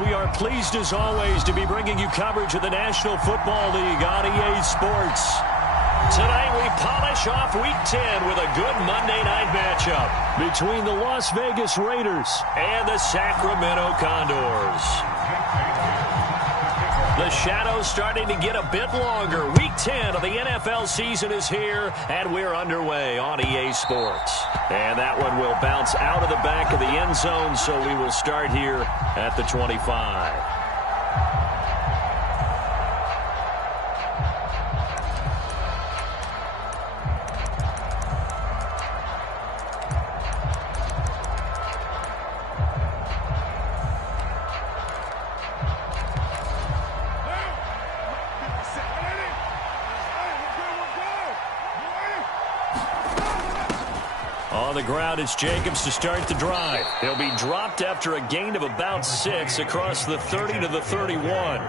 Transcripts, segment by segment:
We are pleased as always to be bringing you coverage of the National Football League on EA Sports. Tonight we polish off Week 10 with a good Monday night matchup between the Las Vegas Raiders and the Sacramento Condors. The shadow's starting to get a bit longer. Week 10 of the NFL season is here, and we're underway on EA Sports. And that one will bounce out of the back of the end zone, so we will start here at the 25. On the ground, it's Jacobs to start the drive. He'll be dropped after a gain of about 6 across the 30 to the 31.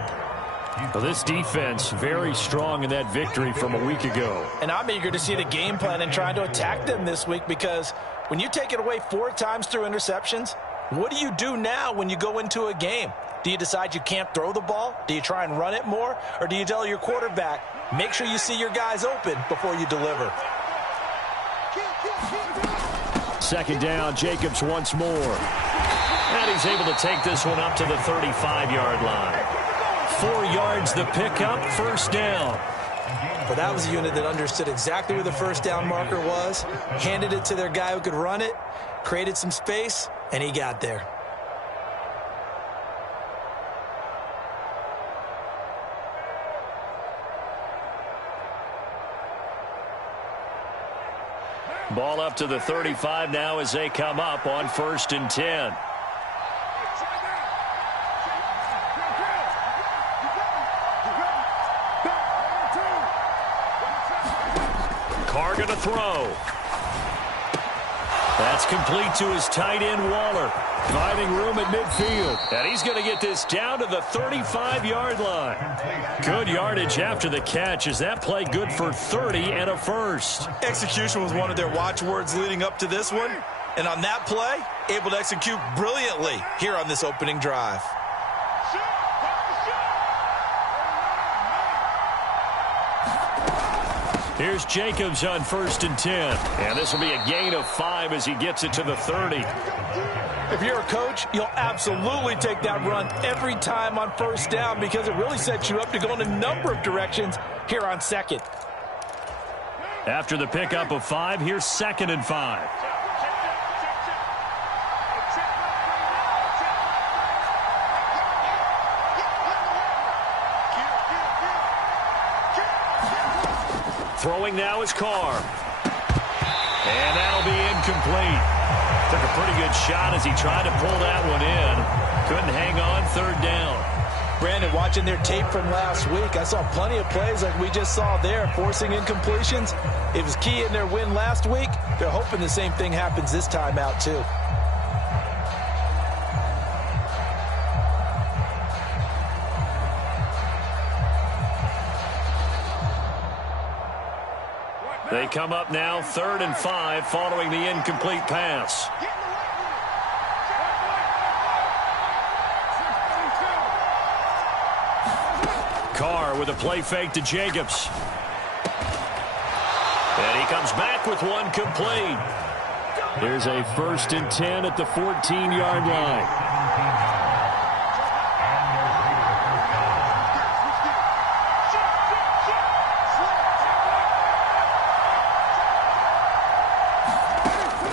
Well, this defense very strong in that victory from a week ago. And I'm eager to see the game plan and trying to attack them this week, because when you take it away 4 times through interceptions, what do you do now when you go into a game? Do you decide you can't throw the ball? Do you try and run it more? Or do you tell your quarterback, make sure you see your guys open before you deliver? Second down, Jacobs once more. And he's able to take this one up to the 35-yard line. 4 yards the pickup, first down. Well, that was a unit that understood exactly where the first down marker was, handed it to their guy who could run it, created some space, and he got there. Ball up to the 35 now as they come up on 1st and 10. Carr going to throw. That's complete to his tight end, Waller. Finding room at midfield. And he's going to get this down to the 35-yard line. Good yardage after the catch. Is that play good for 30 and a first? Execution was one of their watchwords leading up to this one. And on that play, able to execute brilliantly here on this opening drive. Here's Jacobs on 1st and 10. And this will be a gain of 5 as he gets it to the 30. If you're a coach, you'll absolutely take that run every time on first down, because it really sets you up to go in a number of directions here on second. After the pickup of 5, here's 2nd and 5. Throwing now is Carr. And that'll be incomplete. Took a pretty good shot as he tried to pull that one in. Couldn't hang on, 3rd down. Brandon, watching their tape from last week, I saw plenty of plays like we just saw there, forcing incompletions. It was key in their win last week. They're hoping the same thing happens this time out, too. They come up now 3rd and 5 following the incomplete pass. Carr with a play fake to Jacobs. And he comes back with one complete. There's a 1st and 10 at the 14-yard line.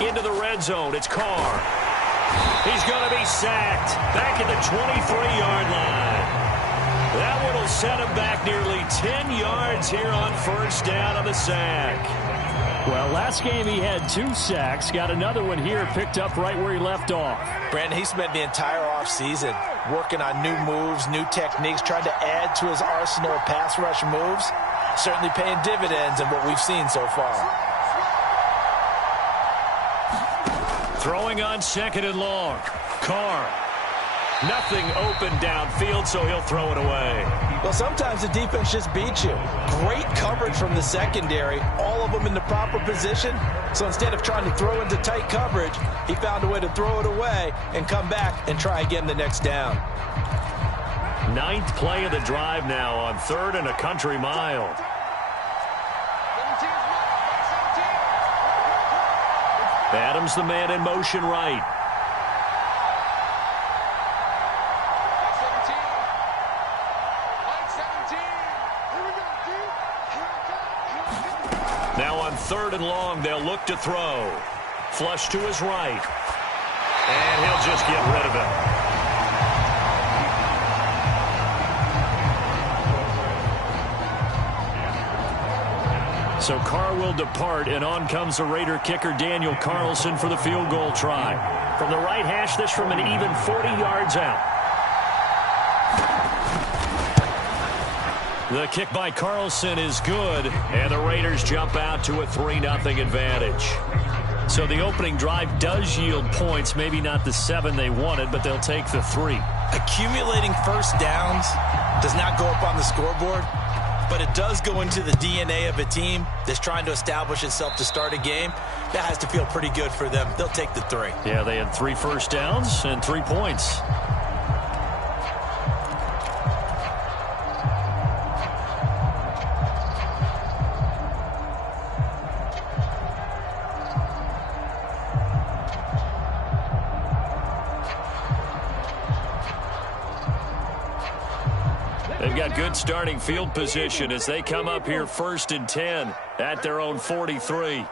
Into the red zone, it's Carr. He's going to be sacked back at the 23-yard line. That one will set him back nearly 10 yards here on 1st down on the sack. Well, last game he had 2 sacks. Got another one here, picked up right where he left off. Brandon, he spent the entire offseason working on new moves, new techniques, trying to add to his arsenal of pass rush moves. Certainly paying dividends in what we've seen so far. Throwing on 2nd and long. Carr. Nothing open downfield, so he'll throw it away. Well, sometimes the defense just beats you. Great coverage from the secondary, all of them in the proper position. So instead of trying to throw into tight coverage, he found a way to throw it away and come back and try again the next down. Ninth play of the drive now on 3rd and a country mile. Adams the man in motion right. Now on 3rd and long, they'll look to throw. Flush to his right. And he'll just get rid of it. So Carr will depart, and on comes the Raider kicker Daniel Carlson for the field goal try. From the right hash, this from an even 40 yards out. The kick by Carlson is good, and the Raiders jump out to a 3-0 advantage. So the opening drive does yield points, maybe not the 7 they wanted, but they'll take the 3. Accumulating first downs does not go up on the scoreboard, but it does go into the DNA of a team that's trying to establish itself to start a game. That has to feel pretty good for them. They'll take the 3. Yeah, they had 3 first downs and 3 points. They've got good starting field position as they come up here 1st and 10 at their own 43.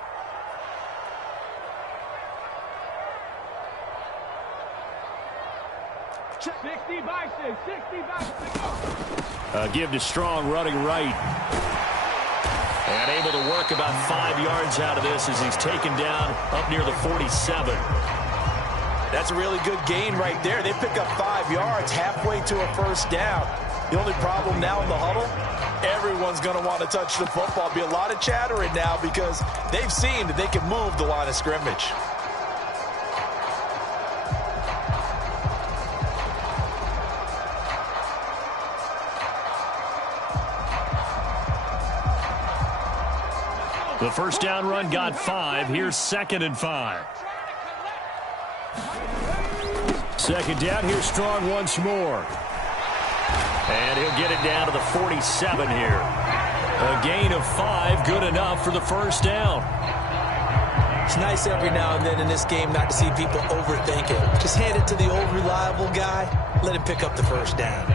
Give to Strong running right. And able to work about 5 yards out of this as he's taken down up near the 47. That's a really good gain right there. They pick up 5 yards halfway to a first down. The only problem now in the huddle, everyone's going to want to touch the football. Be a lot of chattering now because they've seen that they can move the line of scrimmage. The first down run got 5. Here's 2nd and 5. Second down. Here's Strong once more. And he'll get it down to the 47 here. A gain of 5, good enough for the first down. It's nice every now and then in this game not to see people overthink it. Just hand it to the old reliable guy. Let him pick up the first down.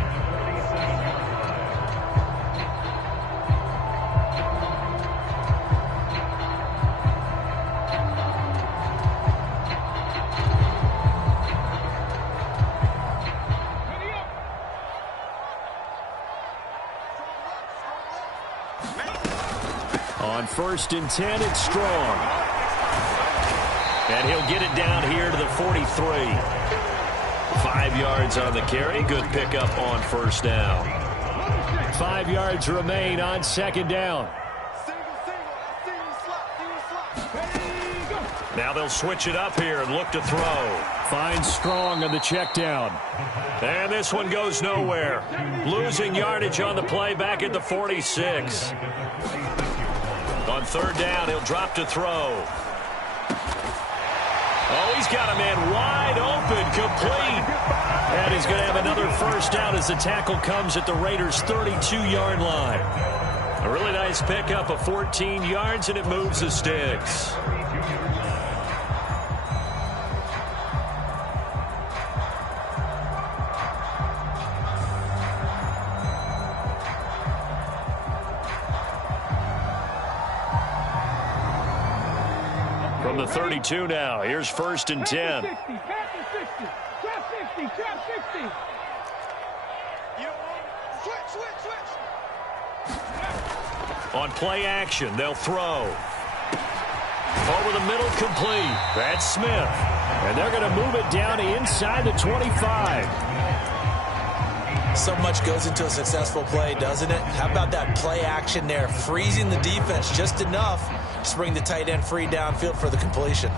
On 1st and 10, it's Strong. And he'll get it down here to the 43. 5 yards on the carry. Good pickup on first down. 5 yards remain on 2nd down. Now they'll switch it up here and look to throw. Finds Strong on the check down. And this one goes nowhere. Losing yardage on the play back at the 46. On 3rd down, he'll drop to throw. Oh, he's got a man wide open, complete. And he's going to have another first down as the tackle comes at the Raiders' 32-yard line. A really nice pickup of 14 yards, and it moves the sticks. From the 32 now, here's 1st and 10. On play action, they'll throw. Over the middle, complete. That's Smith. And they're going to move it down inside the 25. So much goes into a successful play, doesn't it? How about that play action there? Freezing the defense just enough to bring the tight end free downfield for the completion.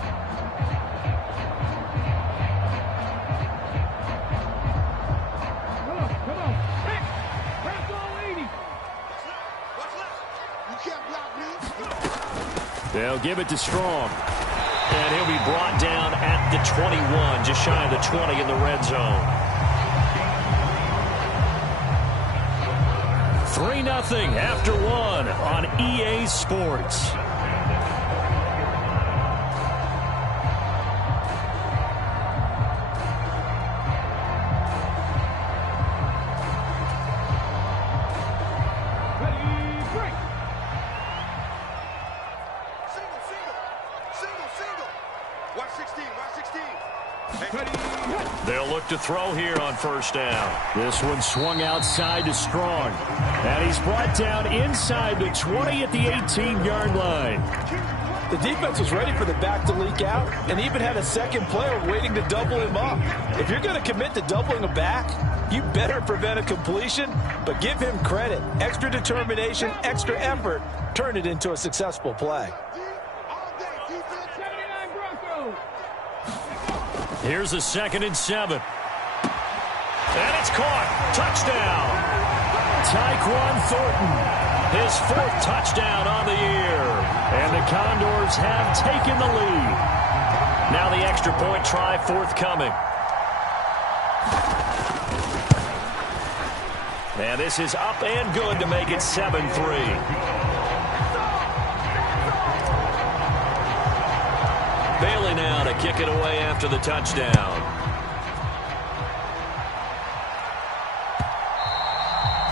They'll give it to Strong. And he'll be brought down at the 21, just shy of the 20 in the red zone. 3-0 after one on EA Sports. They'll look to throw here on first down. This one swung outside to Strong. And he's brought down inside the 20 at the 18-yard line. The defense was ready for the back to leak out and even had a second player waiting to double him up. If you're going to commit to doubling a back, you better prevent a completion, but give him credit. Extra determination, extra effort, turn it into a successful play. Here's a 2nd and 7. And it's caught. Touchdown. Tyquan Thornton, his 4th touchdown on the year. And the Condors have taken the lead. Now the extra point try forthcoming. And this is up and good to make it 7-3. Bailey now to kick it away after the touchdown.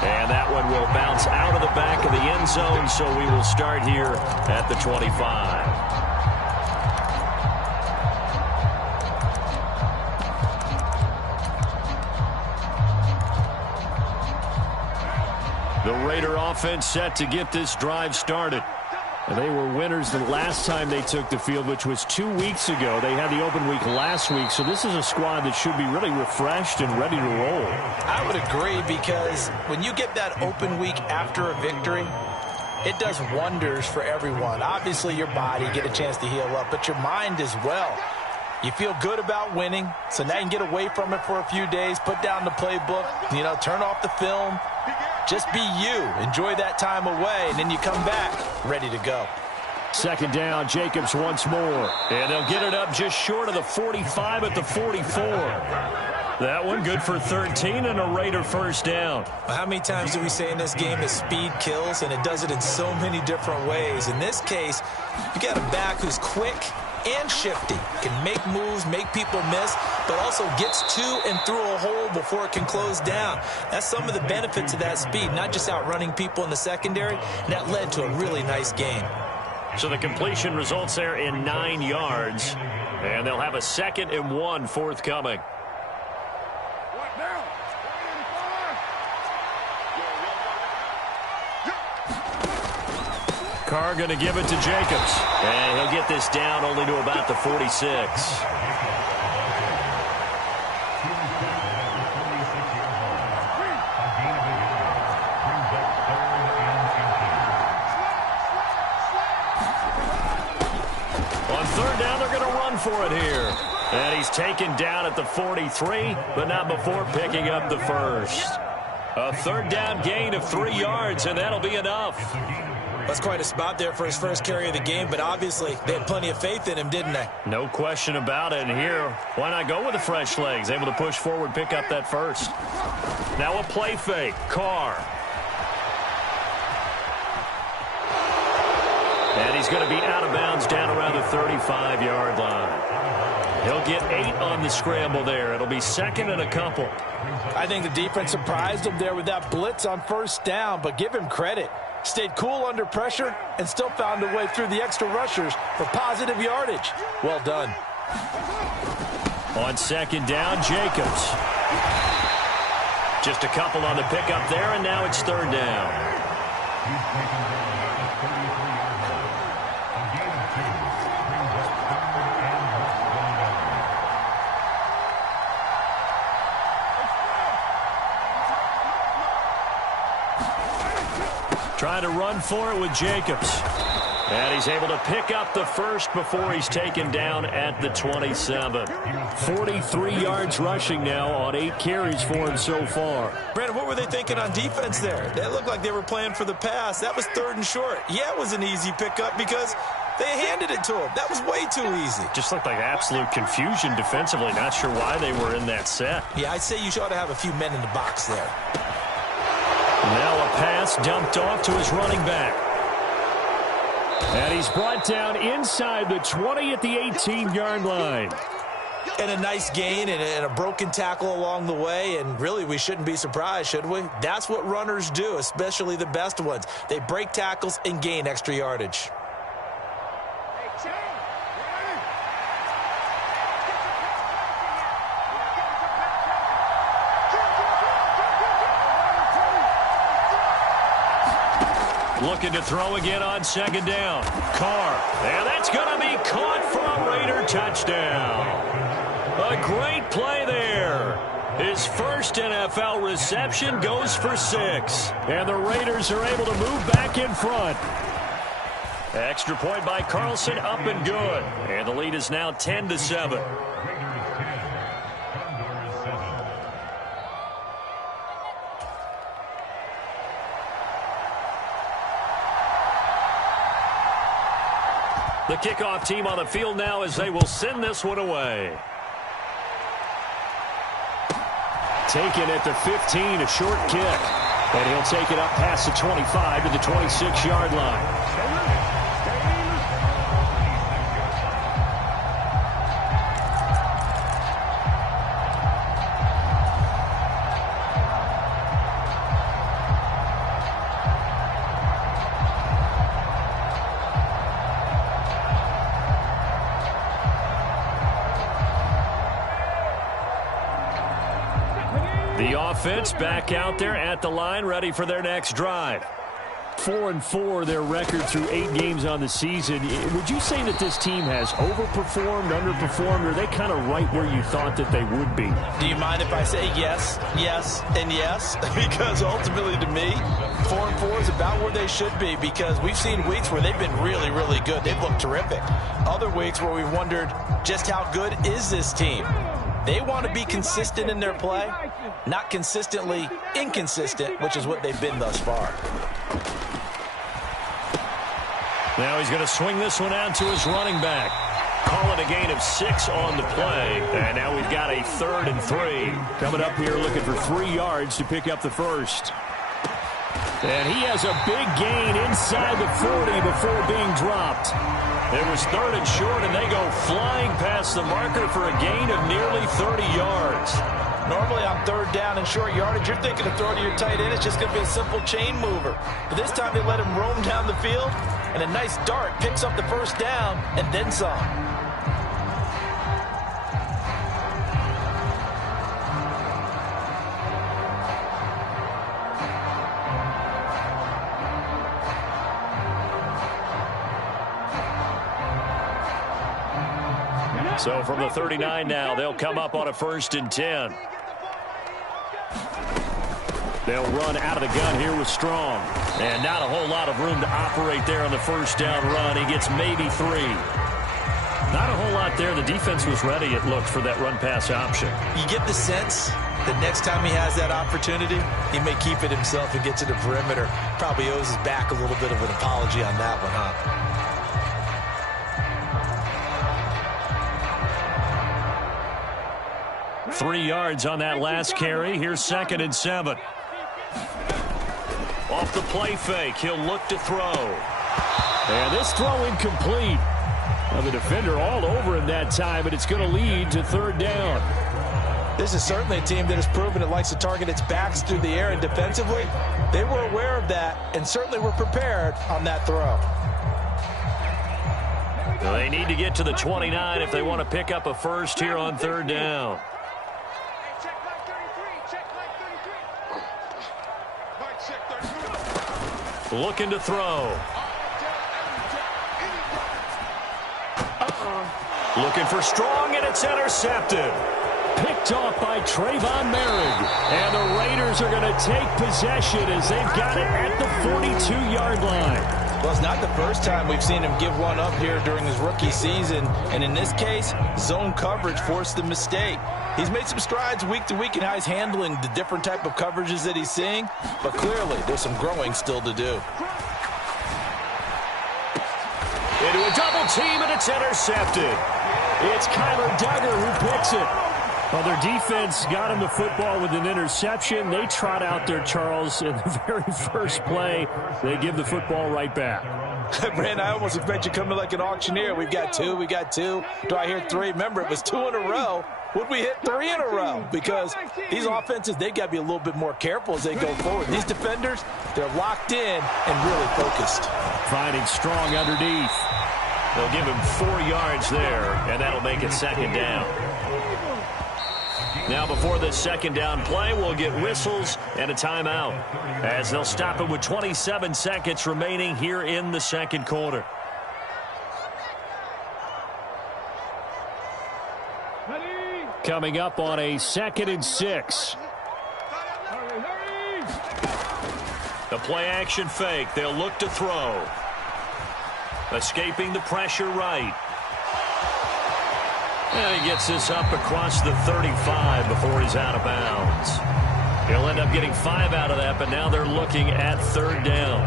And that one will bounce out of the back of the end zone, so we will start here at the 25. The Raider offense set to get this drive started. And they were winners the last time they took the field, which was 2 weeks ago. They had the open week last week, so this is a squad that should be really refreshed and ready to roll. I would agree, because when you get that open week after a victory, it does wonders for everyone. Obviously, your body, get a chance to heal up, but your mind as well. You feel good about winning, so now you can get away from it for a few days, put down the playbook, turn off the film. Just be you. Enjoy that time away, and then you come back ready to go. 2nd down, Jacobs once more. And they'll get it up just short of the 45 at the 44. That one good for 13 and a Raider first down. How many times do we say in this game that speed kills, and it does it in so many different ways? In this case, you got a back who's quick and shifty, can make moves, make people miss, but also gets to and through a hole before it can close down. That's some of the benefits of that speed, not just outrunning people in the secondary, and that led to a really nice game. So the completion results there in 9 yards, and they'll have a 2nd and 1 forthcoming. Carr going to give it to Jacobs. And he'll get this down only to about the 46. On 3rd down, they're going to run for it here. And he's taken down at the 43, but not before picking up the first. A 3rd down gain of 3 yards, and that'll be enough. That's quite a spot there for his first carry of the game, but obviously they had plenty of faith in him, didn't they? No question about it. And here, why not go with the fresh legs? Able to push forward, pick up that first. Now a play fake. Carr. And he's going to be out of bounds down around the 35-yard line. He'll get 8 on the scramble there. It'll be 2nd and a couple. I think the defense surprised him there with that blitz on first down, but give him credit. Stayed cool under pressure and still found a way through the extra rushers for positive yardage. Well done. On 2nd down, Jacobs. Just a couple on the pickup there, and now it's 3rd down. Trying to run for it with Jacobs. And he's able to pick up the first before he's taken down at the 27. 43 yards rushing now on 8 carries for him so far. Brandon, what were they thinking on defense there? That looked like they were playing for the pass. That was 3rd and short. Yeah, it was an easy pickup because they handed it to him. That was way too easy. Just looked like absolute confusion defensively. Not sure why they were in that set. Yeah, I'd say you ought to have a few men in the box there. Now a pass dumped off to his running back. And he's brought down inside the 20 at the 18-yard line. And a nice gain and a broken tackle along the way, and really we shouldn't be surprised, should we? That's what runners do, especially the best ones. They break tackles and gain extra yardage. Looking to throw again on second down. Carr. And that's going to be caught for a Raider touchdown. A great play there. His first NFL reception goes for 6. And the Raiders are able to move back in front. Extra point by Carlson, up and good. And the lead is now 10-7. The kickoff team on the field now as they will send this one away. Taken at the 15, a short kick. And he'll take it up past the 25 to the 26-yard line. The offense back out there at the line, ready for their next drive. 4-4, their record through 8 games on the season. Would you say that this team has overperformed, underperformed, or are they kind of right where you thought that they would be? Do you mind if I say yes, yes, and yes? Because ultimately to me, 4-4 is about where they should be, because we've seen weeks where they've been really, really good. They've looked terrific. Other weeks where we've wondered just how good is this team? They want to be consistent in their play, not consistently inconsistent, which is what they've been thus far. Now he's going to swing this one out to his running back. Call it a gain of 6 on the play. And now we've got a 3rd and 3. Coming up here looking for 3 yards to pick up the first. And he has a big gain inside the 40 before being dropped. It was 3rd and short, and they go flying past the marker for a gain of nearly 30 yards. Normally on 3rd down and short yardage, you're thinking of throwing to your tight end. It's just going to be a simple chain mover. But this time they let him roam down the field, and a nice dart picks up the first down and then some. So from the 39 now, they'll come up on a 1st and 10. They'll run out of the gun here with Strong. And not a whole lot of room to operate there on the 1st down run. He gets maybe 3. Not a whole lot there. The defense was ready, it looked, for that run-pass option. You get the sense that next time he has that opportunity, he may keep it himself and get to the perimeter. Probably owes his back a little bit of an apology on that one, huh? 3 yards on that last carry. Here's 2nd and 7. Off the play fake, he'll look to throw. And this throw incomplete. Well, the defender all over him that time, and it's going to lead to 3rd down. This is certainly a team that has proven it likes to target its backs through the air, and defensively, they were aware of that and certainly were prepared on that throw. They need to get to the 29 if they want to pick up a first here on 3rd down. Looking to throw. Looking for Strong, and it's intercepted. Picked off by Trayvon Merrick. And the Raiders are going to take possession as they've got it at the 42-yard line. Well, it's not the first time we've seen him give one up here during his rookie season. And in this case, zone coverage forced the mistake. He's made some strides week to week in how he's handling the different type of coverages that he's seeing. But clearly, there's some growing still to do. Into a double team, and it's intercepted. It's Kyler Duggar who picks it. Well, their defense got him the football with an interception. They trot out there, Charles, in the very first play. They give the football right back. Brand, I almost expect you coming like an auctioneer. We've got two. Do I hear three? Remember, it was 2 in a row. Would we hit 3 in a row? Because these offenses, they've got to be a little bit more careful as they go forward. These defenders, they're locked in and really focused. Finding strong underneath. They'll give him 4 yards there, and that'll make it second down. Now before this second down play, we'll get whistles and a timeout, as they'll stop it with 27 seconds remaining here in the second quarter. Coming up on a 2nd and 6. The play action fake. They'll look to throw. Escaping the pressure right. And he gets this up across the 35 before he's out of bounds. He'll end up getting 5 out of that, but now they're looking at 3rd down.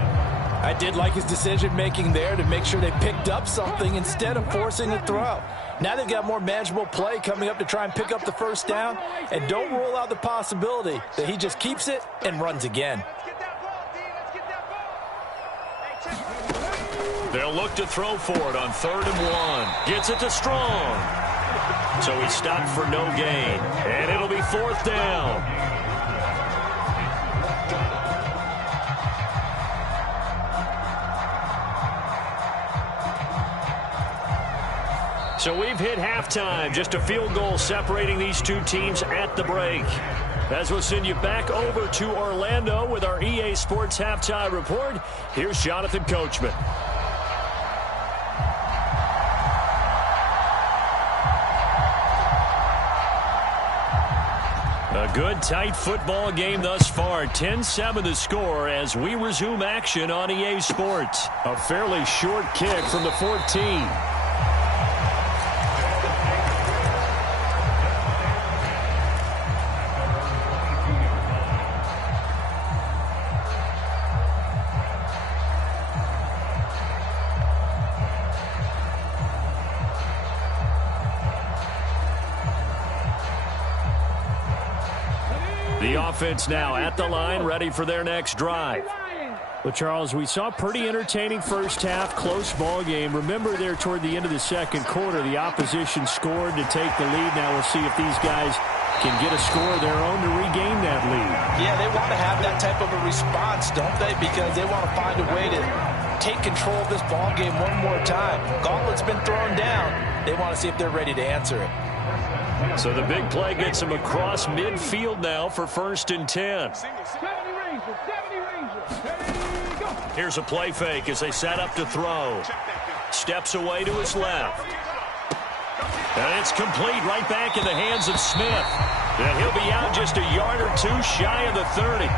I did like his decision-making there to make sure they picked up something instead of forcing a throw. Now they've got more manageable play coming up to try and pick up the 1st down, and don't rule out the possibility that he just keeps it and runs again. They'll look to throw for it on 3rd and 1. Gets it to Strong. So he stopped for no gain. And it'll be 4th down. So we've hit halftime. Just a field goal separating these two teams at the break. As we'll send you back over to Orlando with our EA Sports Halftime Report, here's Jonathan Coachman. A good, tight football game thus far. 10-7 the score as we resume action on EA Sports. A fairly short kick from the 14. The offense now at the line, ready for their next drive. Well, Charles, we saw a pretty entertaining first half, close ball game. Remember there toward the end of the second quarter, the opposition scored to take the lead. Now we'll see if these guys can get a score of their own to regain that lead. Yeah, they want to have that type of a response, don't they? Because they want to find a way to take control of this ball game one more time. Gauntlet's been thrown down. They want to see if they're ready to answer it. So the big play gets him across midfield now for 1st and 10. Here's a play fake as they set up to throw. Steps away to his left. And it's complete right back in the hands of Smith. And he'll be out just a yard or 2 shy of the 30.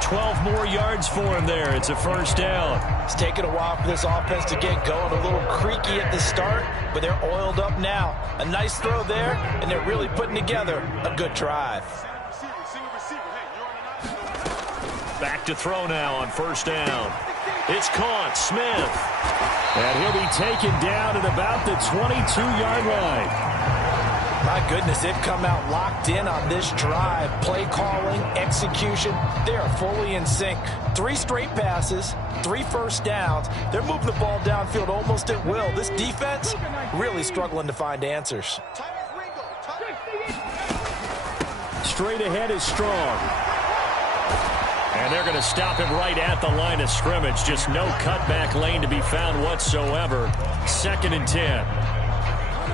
12 more yards for him there. It's a 1st down. It's taken a while for this offense to get going. A little creaky at the start, but they're oiled up now. A nice throw there, and they're really putting together a good drive. Back to throw now on 1st down. It's caught. Smith. And he'll be taken down at about the 22-yard line. My goodness, they've come out locked in on this drive. Play calling, execution, they are fully in sync. 3 straight passes, 3 first downs. They're moving the ball downfield almost at will. This defense really struggling to find answers. Straight ahead is Strong. And they're going to stop him right at the line of scrimmage. Just no cutback lane to be found whatsoever. 2nd and 10.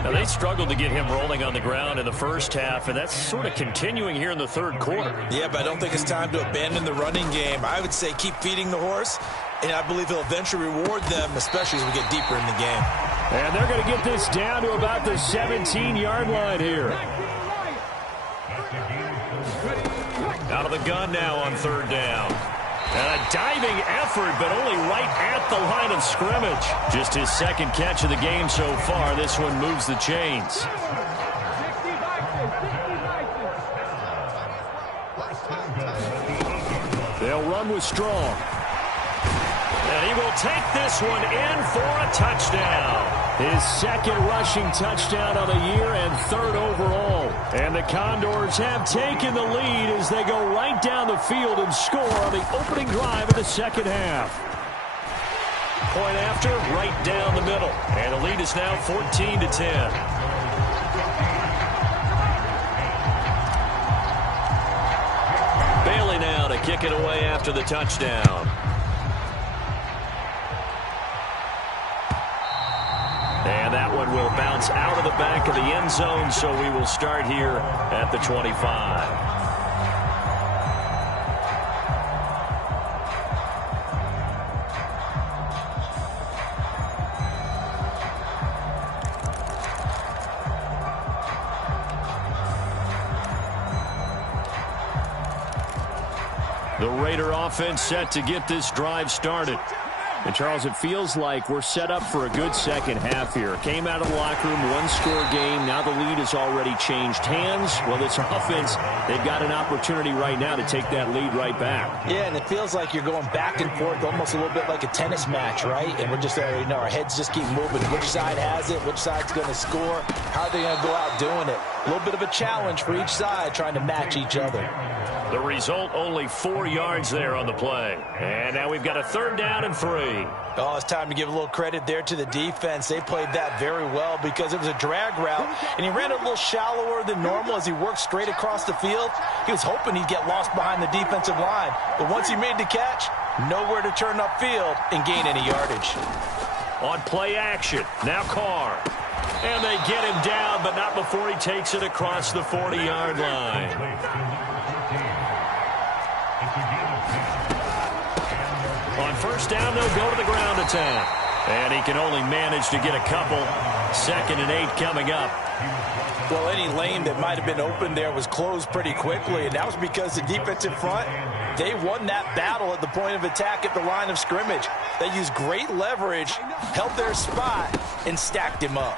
Now, they struggled to get him rolling on the ground in the first half, and that's sort of continuing here in the 3rd quarter. Yeah, but I don't think it's time to abandon the running game. I would say keep feeding the horse, and I believe he'll eventually reward them, especially as we get deeper in the game. And they're going to get this down to about the 17-yard line here. Out of the gun now on 3rd down. And a diving effort, but only right at the line of scrimmage. Just his 2nd catch of the game so far. This one moves the chains. They'll run with Strong. And he will take this one in for a touchdown. His second rushing touchdown of the year and third overall. And the Condors have taken the lead as they go right down the field and score on the opening drive of the second half. Point after, right down the middle. And the lead is now 14-10. Bailey now to kick it away after the touchdown. And that one will bounce out of the back of the end zone, so we will start here at the 25. The Raider offense set to get this drive started. And, Charles, it feels like we're set up for a good second half here. Came out of the locker room, one-score game. Now the lead has already changed hands. Well, this offense, they've got an opportunity right now to take that lead right back. Yeah, and it feels like you're going back and forth almost a little bit like a tennis match, right? And we're just already know our heads just keep moving. Which side has it? Which side's going to score? How are they going to go out doing it? A little bit of a challenge for each side trying to match each other. The result, only 4 yards there on the play. And now we've got a 3rd down and 3. Oh, it's time to give a little credit there to the defense. They played that very well because it was a drag route, and he ran it a little shallower than normal as he worked straight across the field. He was hoping he'd get lost behind the defensive line, but once he made the catch, nowhere to turn upfield and gain any yardage. On play action, now Carr. And they get him down, but not before he takes it across the 40-yard line. On 1st down, they'll go to the ground attack. And he can only manage to get a couple. 2nd and 8 coming up. Well, any lane that might have been open there was closed pretty quickly, and that was because the defensive front, they won that battle at the point of attack at the line of scrimmage. They used great leverage, held their spot, and stacked him up.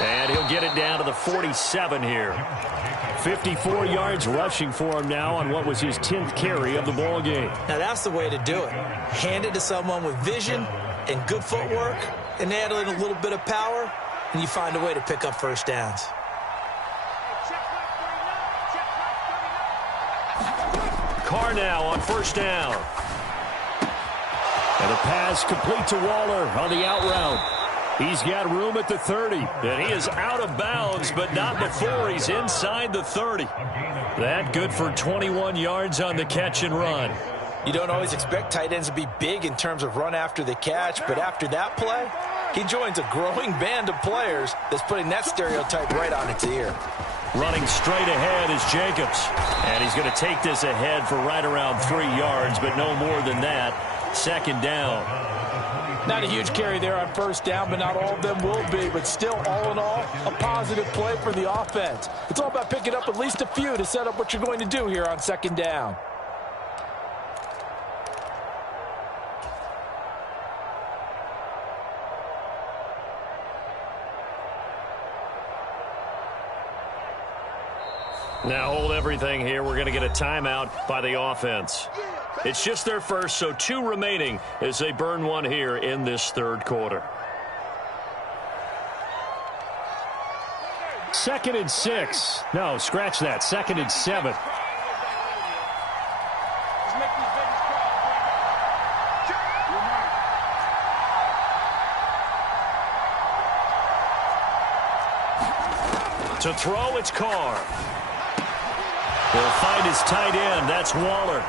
And he'll get it down to the 47 here. 54 yards rushing for him now on what was his 10th carry of the ball game. Now that's the way to do it. Hand it to someone with vision and good footwork, and add in a little bit of power, and you find a way to pick up 1st downs. Carr now on 1st down. And a pass complete to Waller on the out route. He's got room at the 30. And he is out of bounds, but not before he's inside the 30. That good for 21 yards on the catch and run. You don't always expect tight ends to be big in terms of run after the catch, but after that play, he joins a growing band of players that's putting that stereotype right on its ear. Running straight ahead is Jacobs. And he's going to take this ahead for right around 3 yards, but no more than that. 2nd down. Not a huge carry there on 1st down, but not all of them will be. But still, all in all, a positive play for the offense. It's all about picking up at least a few to set up what you're going to do here on 2nd down. Now hold everything here. We're going to get a timeout by the offense. It's just their first, so 2 remaining as they burn one here in this 3rd quarter. 2nd and 6. No, scratch that. 2nd and 7. To throw, it's Carr. He'll find his tight end. That's Waller.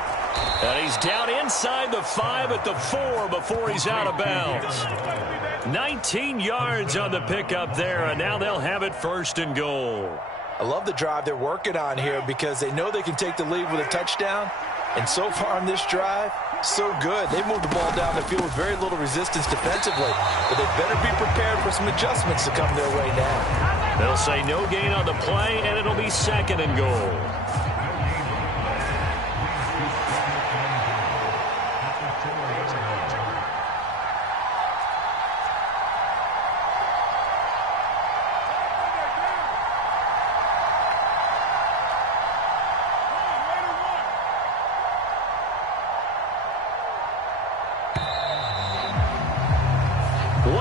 And he's down inside the 5 at the 4 before he's out of bounds. 19 yards on the pickup there, and now they'll have it 1st and goal. I love the drive they're working on here because they know they can take the lead with a touchdown. And so far on this drive, so good. They moved the ball down the field with very little resistance defensively. But they better be prepared for some adjustments to come their way now. They'll say no gain on the play, and it'll be 2nd and goal.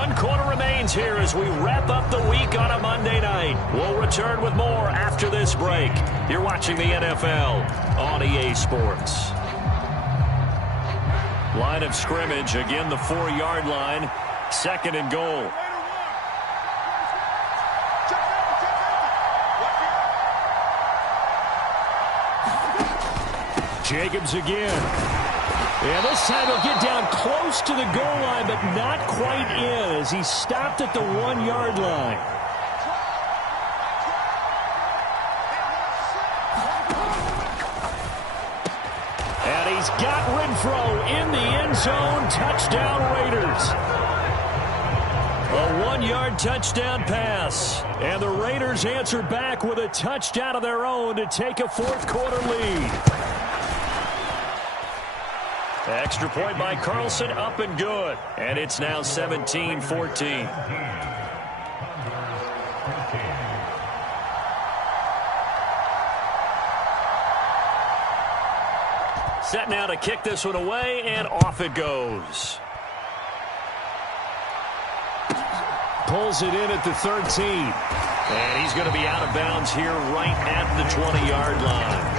1 quarter remains here as we wrap up the week on a Monday night. We'll return with more after this break. You're watching the NFL on EA Sports. Line of scrimmage, again the 4-yard line. 2nd and goal. Jacobs again. And this time he'll get down close to the goal line, but not quite in as he stopped at the 1-yard line. And he's got Renfro in the end zone. Touchdown Raiders. A 1-yard touchdown pass. And the Raiders answer back with a touchdown of their own to take a 4th quarter lead. Extra point by Carlson, up and good. And it's now 17-14. Set now to kick this one away, and off it goes. Pulls it in at the 13. And he's going to be out of bounds here right at the 20-yard line.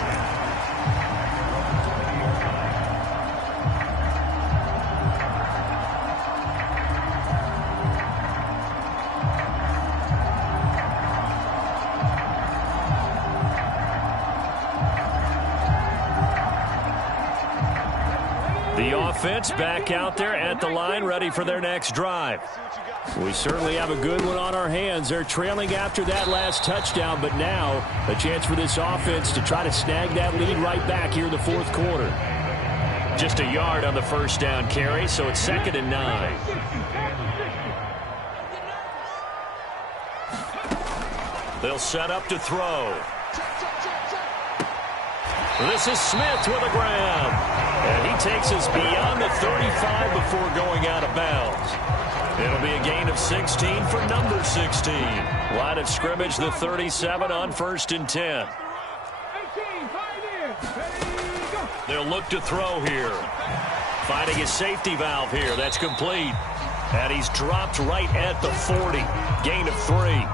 The offense back out there at the line, ready for their next drive. We certainly have a good one on our hands. They're trailing after that last touchdown, but now a chance for this offense to try to snag that lead right back here in the 4th quarter. Just a yard on the 1st down carry, so it's 2nd and 9. They'll set up to throw. This is Smith with a grab. And he takes us beyond the 35 before going out of bounds. It'll be a gain of 16 for number 16. Line of scrimmage, the 37 on 1st and 10. They'll look to throw here. Finding his safety valve here. That's complete. And he's dropped right at the 40. Gain of 3.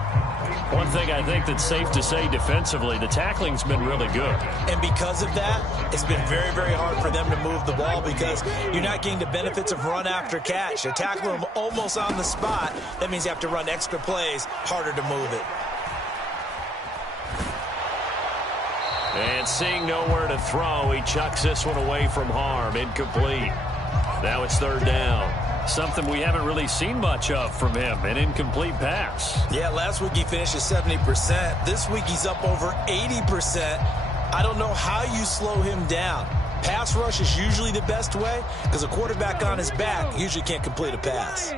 One thing I think that's safe to say defensively, the tackling's been really good. And because of that, it's been very, very hard for them to move the ball because you're not getting the benefits of run after catch. They're tackling them almost on the spot. That means you have to run extra plays, harder to move it. And seeing nowhere to throw, he chucks this one away from harm. Incomplete. Now it's 3rd down. Something we haven't really seen much of from him, an incomplete pass. Yeah, last week he finished at 70%. This week he's up over 80%. I don't know how you slow him down. Pass rush is usually the best way because a quarterback on his back usually can't complete a pass.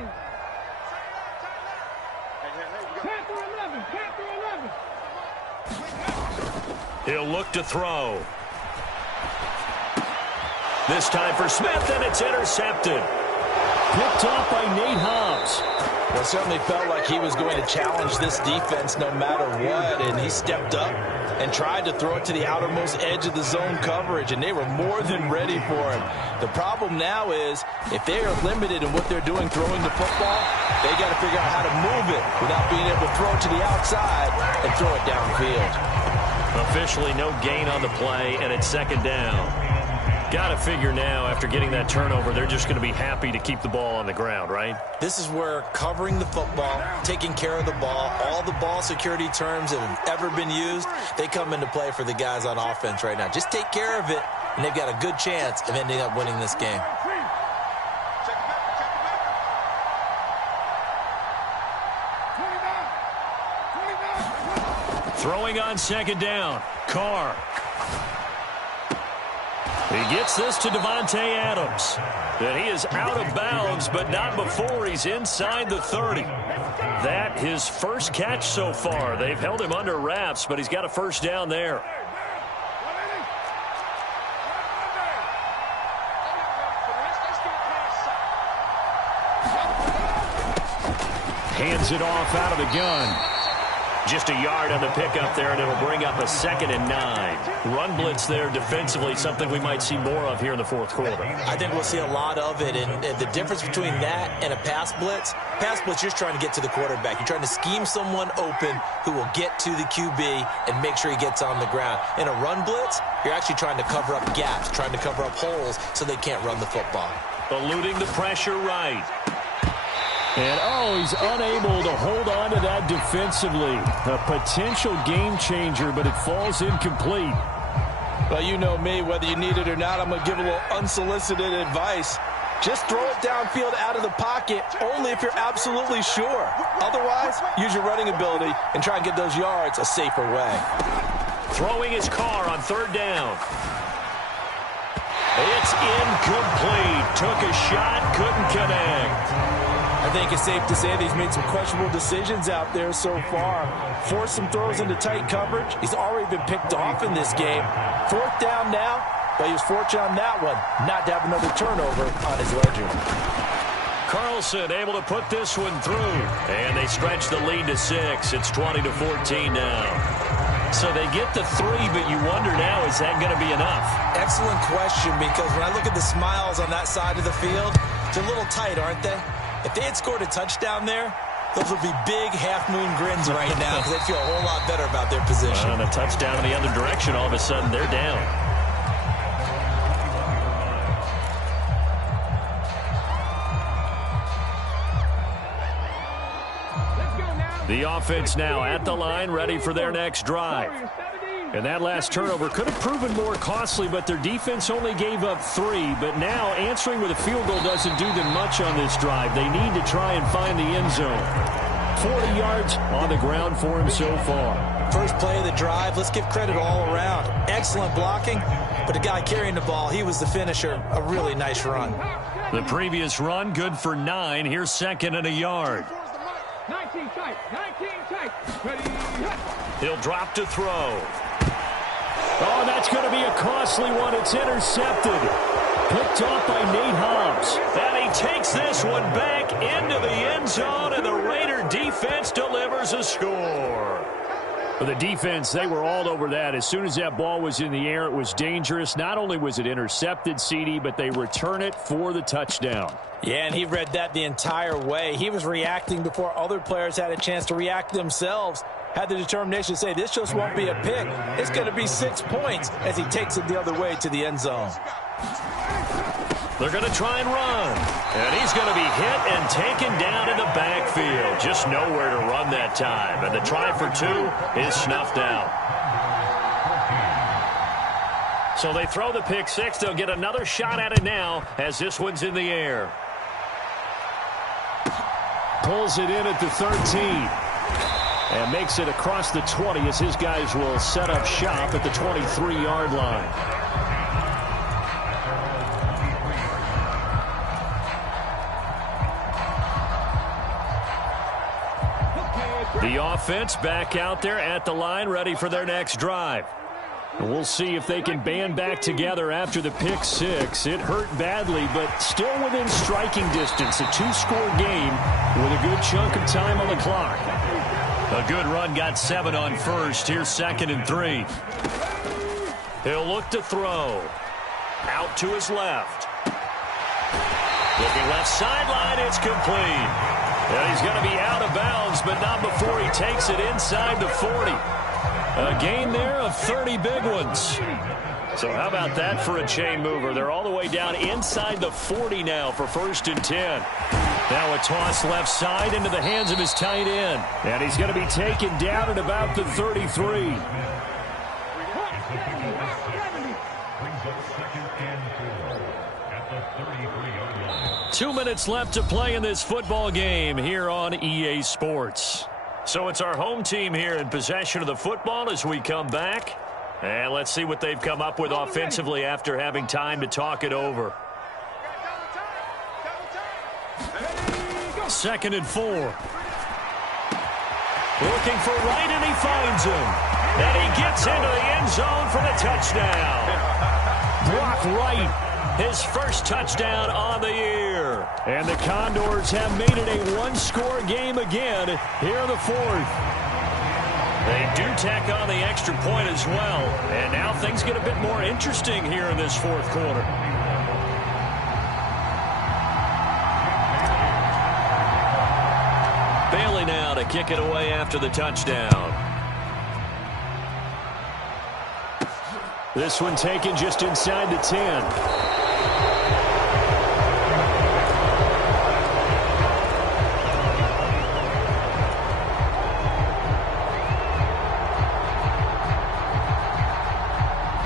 He'll look to throw. This time for Smith, and it's intercepted. Picked off by Nate Hobbs. Well, it certainly felt like he was going to challenge this defense no matter what, and he stepped up and tried to throw it to the outermost edge of the zone coverage, and they were more than ready for him. The problem now is if they are limited in what they're doing throwing the football, they got to figure out how to move it without being able to throw it to the outside and throw it downfield. Officially no gain on the play, and it's 2nd down. Got to figure now, after getting that turnover, they're just going to be happy to keep the ball on the ground, right? This is where covering the football, taking care of the ball, all the ball security terms that have ever been used, they come into play for the guys on offense right now. Just take care of it, and they've got a good chance of ending up winning this game. Throwing on 2nd down. Carr. He gets this to Devontae Adams. And he is out of bounds, but not before he's inside the 30. That his first catch so far. They've held him under wraps, but he's got a 1st down there. Hands it off out of the gun. Just a yard on the pickup there, and it'll bring up a 2nd and 9. Run blitz there defensively, something we might see more of here in the fourth quarter. I think we'll see a lot of it, and the difference between that and a pass blitz, you're just trying to get to the quarterback. You're trying to scheme someone open who will get to the QB and make sure he gets on the ground. In a run blitz, you're actually trying to cover up gaps, trying to cover up holes so they can't run the football. Eluding the pressure right. And, he's unable to hold on to that defensively. A potential game changer, but it falls incomplete. Well, you know me, whether you need it or not, I'm going to give a little unsolicited advice. Just throw it downfield out of the pocket, only if you're absolutely sure. Otherwise, use your running ability and try and get those yards a safer way. Throwing his car on 3rd down. It's incomplete. Took a shot, couldn't connect. I think it's safe to say that he's made some questionable decisions out there so far. Forced some throws into tight coverage. He's already been picked off in this game. 4th down now, but he was fortunate on that one not to have another turnover on his ledger. Carlson able to put this one through. And they stretch the lead to 6. It's 20-14 now. So they get the 3, but you wonder now, is that going to be enough? Excellent question, because when I look at the smiles on that side of the field, they're a little tight, aren't they? If they had scored a touchdown there, those would be big half-moon grins right now because they feel a whole lot better about their position. And a touchdown in the other direction, all of a sudden they're down. The offense now at the line, ready for their next drive. And that last turnover could have proven more costly, but their defense only gave up 3. But now answering with a field goal doesn't do them much on this drive. They need to try and find the end zone. 40 yards on the ground for him so far. First play of the drive, let's give credit all around. Excellent blocking, but the guy carrying the ball, he was the finisher. A really nice run. The previous run, good for 9. Here's 2nd and a yard. 19 tight, 19 tight. Ready. He'll drop to throw. Oh, that's going to be a costly one. It's intercepted. Picked off by Nate Hobbs. And he takes this one back into the end zone, and the Raider defense delivers a score. For the defense, they were all over that. As soon as that ball was in the air, it was dangerous. Not only was it intercepted, CD, but they return it for the touchdown. Yeah, and he read that the entire way. He was reacting before other players had a chance to react themselves. Had the determination to say, this just won't be a pick. It's going to be 6 points as he takes it the other way to the end zone. They're going to try and run. And he's going to be hit and taken down in the backfield. Just nowhere to run that time. And the try for 2 is snuffed out. So they throw the pick 6. They'll get another shot at it now as this one's in the air. Pulls it in at the 13. And makes it across the 20 as his guys will set up shop at the 23-yard line. The offense back out there at the line, ready for their next drive. And we'll see if they can band back together after the pick 6. It hurt badly, but still within striking distance. A 2-score game with a good chunk of time on the clock. A good run got 7 on first. Here's 2nd and 3. He'll look to throw. Out to his left. Looking left sideline, it's complete. And he's going to be out of bounds, but not before he takes it inside the 40. A gain there of 30 big ones. So how about that for a chain mover? They're all the way down inside the 40 now for 1st and 10. Now a toss left side into the hands of his tight end. And he's going to be taken down at about the 33. 2 minutes left to play in this football game here on EA Sports. So it's our home team here in possession of the football as we come back. And let's see what they've come up with offensively after having time to talk it over. 2nd and 4. Looking for Wright, and he finds him. And he gets into the end zone for the touchdown. Brock Wright, his first touchdown on the year. And the Condors have made it a 1-score game again here in the 4th. They do tack on the extra point as well. And now things get a bit more interesting here in this fourth quarter. Bailey now to kick it away after the touchdown. This one taken just inside the 10.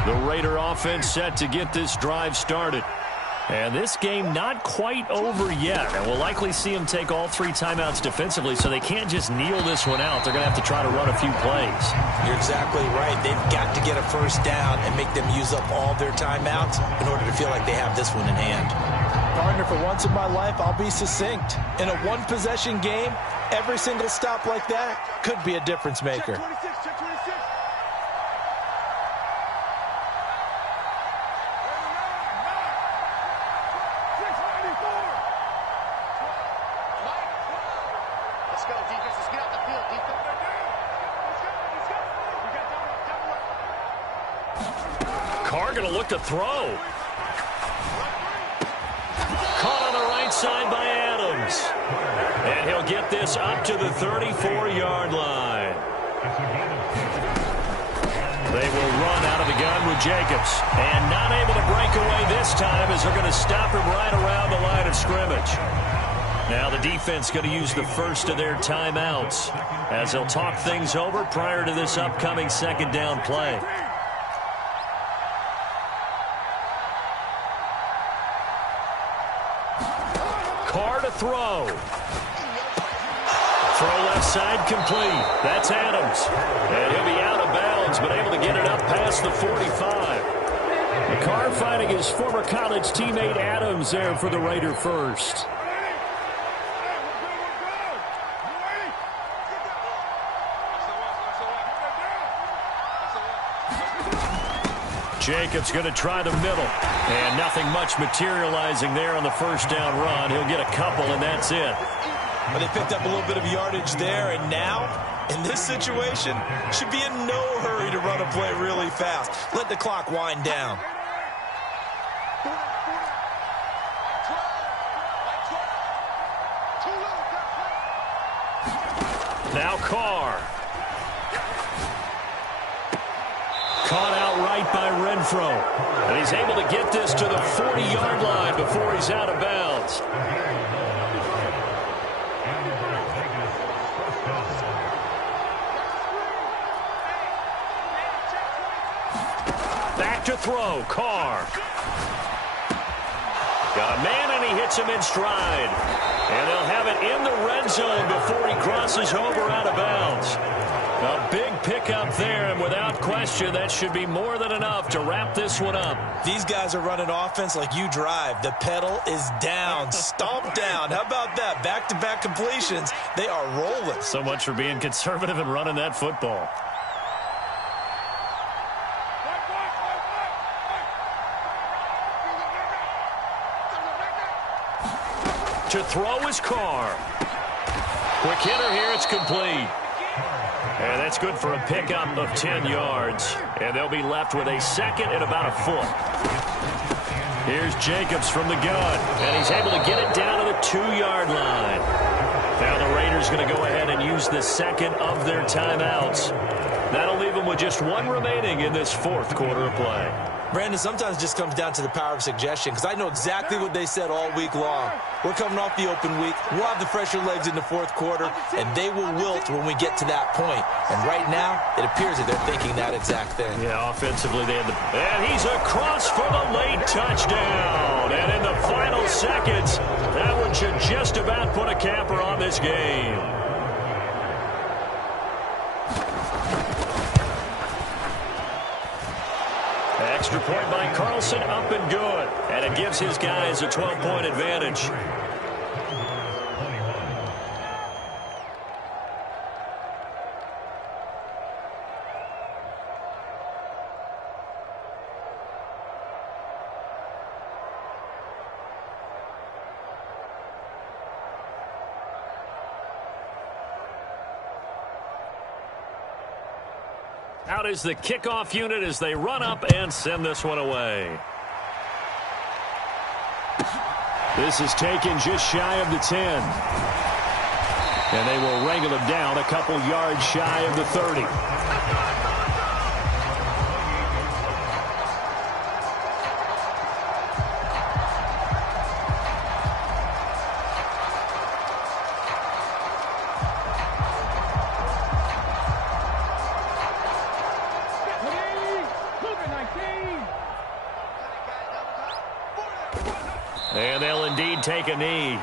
The Raider offense set to get this drive started. And this game not quite over yet. And we'll likely see them take all 3 timeouts defensively, so they can't just kneel this one out. They're going to have to try to run a few plays. You're exactly right. They've got to get a first down and make them use up all their timeouts in order to feel like they have this one in hand. Partner, for once in my life, I'll be succinct. In a one-possession game, every single stop like that could be a difference maker. Check 26, check 26. Let's go, defense. Let's get out the field, defense. Carr going to look to throw. Caught on the right side by Adams. And he'll get this up to the 34-yard line. They will run out of the gun with Jacobs. And not able to break away this time as they're going to stop him right around the line of scrimmage. Now the defense going to use the first of their timeouts as they'll talk things over prior to this upcoming second down play. Carr to throw. Throw left side complete. That's Adams. And he'll be out of bounds, but able to get it up past the 45. Carr finding his former college teammate Adams there for the Raider first. Jacobs going to try the middle. And nothing much materializing there on the first down run. He'll get a couple, and that's it. But they picked up a little bit of yardage there, and now, in this situation, should be in no hurry to run a play really fast. Let the clock wind down. Now Carr. Caught outright by Renfro. And he's able to get this to the 40-yard line before he's out of bounds. Back to throw. Carr. Got a man, and he hits him in stride. And they'll have it in the red zone before he crosses over out of bounds. A big pickup there, and without question, that should be more than enough to wrap this one up. These guys are running offense like you drive. The pedal is down, stomped down. How about that? Back-to-back completions. They are rolling. So much for being conservative and running that football. To throw is Carr. Quick hitter here, it's complete. And that's good for a pickup of 10 yards. And they'll be left with a second and about a foot. Here's Jacobs from the gun. And he's able to get it down to the 2-yard line. Now the Raiders going to go ahead and use the second of their timeouts. That'll leave them with just one remaining in this fourth quarter of play. Brandon, sometimes it just comes down to the power of suggestion, because I know exactly what they said all week long. We're coming off the open week. We'll have the fresher legs in the fourth quarter, and they will wilt when we get to that point. And right now, it appears that they're thinking that exact thing. Yeah, offensively, they had the... And he's across for the late touchdown. And in the final seconds, that one should just about put a capper on this game. Extra point by Carlson, up and good. And it gives his guys a 12-point advantage. Out is the kickoff unit as they run up and send this one away. This is taken just shy of the 10. And they will wrangle him down a couple yards shy of the 30. And they'll indeed take a knee.